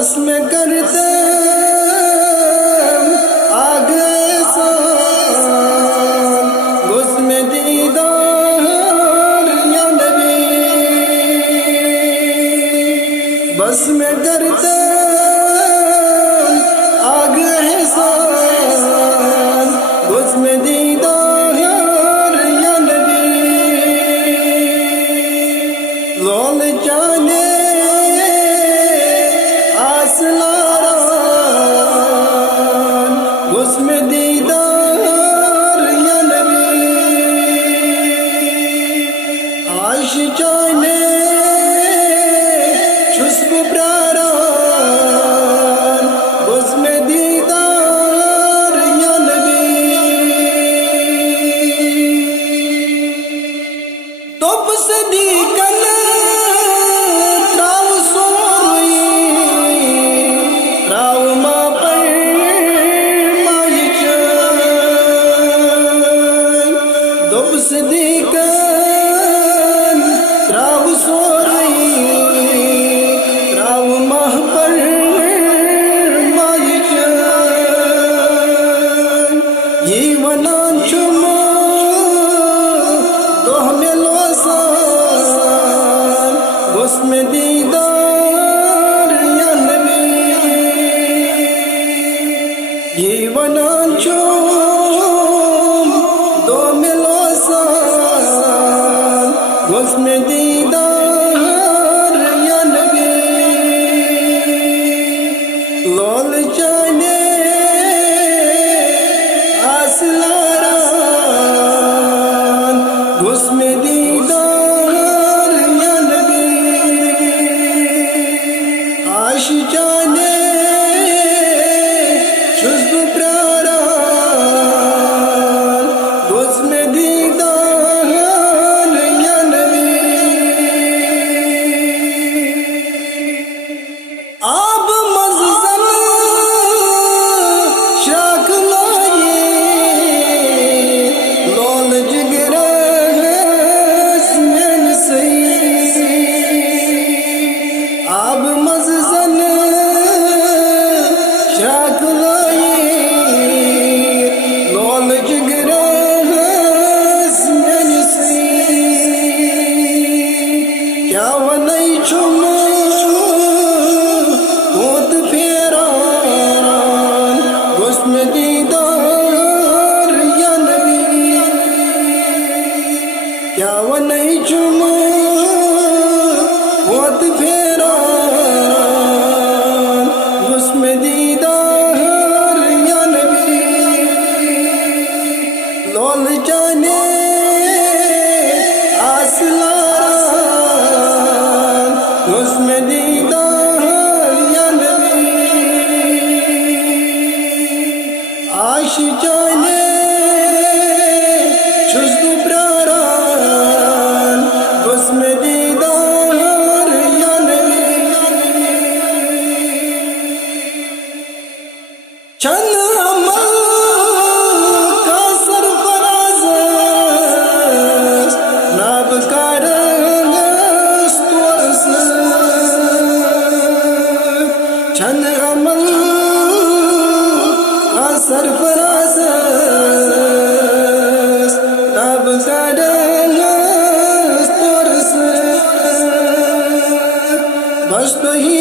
बस में करते आगे साल बस में दीदार या नबी बस में करते आगे साल बस में दीदार या नबी लोल जाने उसमें दीदार या नबी आश जाने खुशबू प्रारान उसमें दीदार या नबी तोप से दी कल त्राव सोरुई राव मा सिद्दीकन राव सोरई राव माह पर मायचन ये वनान चुमा दोह में लोसान उसमें दीदार या नबी ये वनान चुम दो में उसमें दीदार या नबी लोल जाने आसलारान उसमें दीदार या नबी आश जाने खुशबू प्रारान उसमें दीदार क्या वो नहीं चुमा होत फेरान उसमें दीदार या नबी लोल जाने आसलारान उसमें दीदार या नबी आश जाने खुशबू प्रारान उसमें दीदार या नबी चंद अमल का सरफराज नाब का रंग चंद अमल का सरफराज नाब का बस तो ही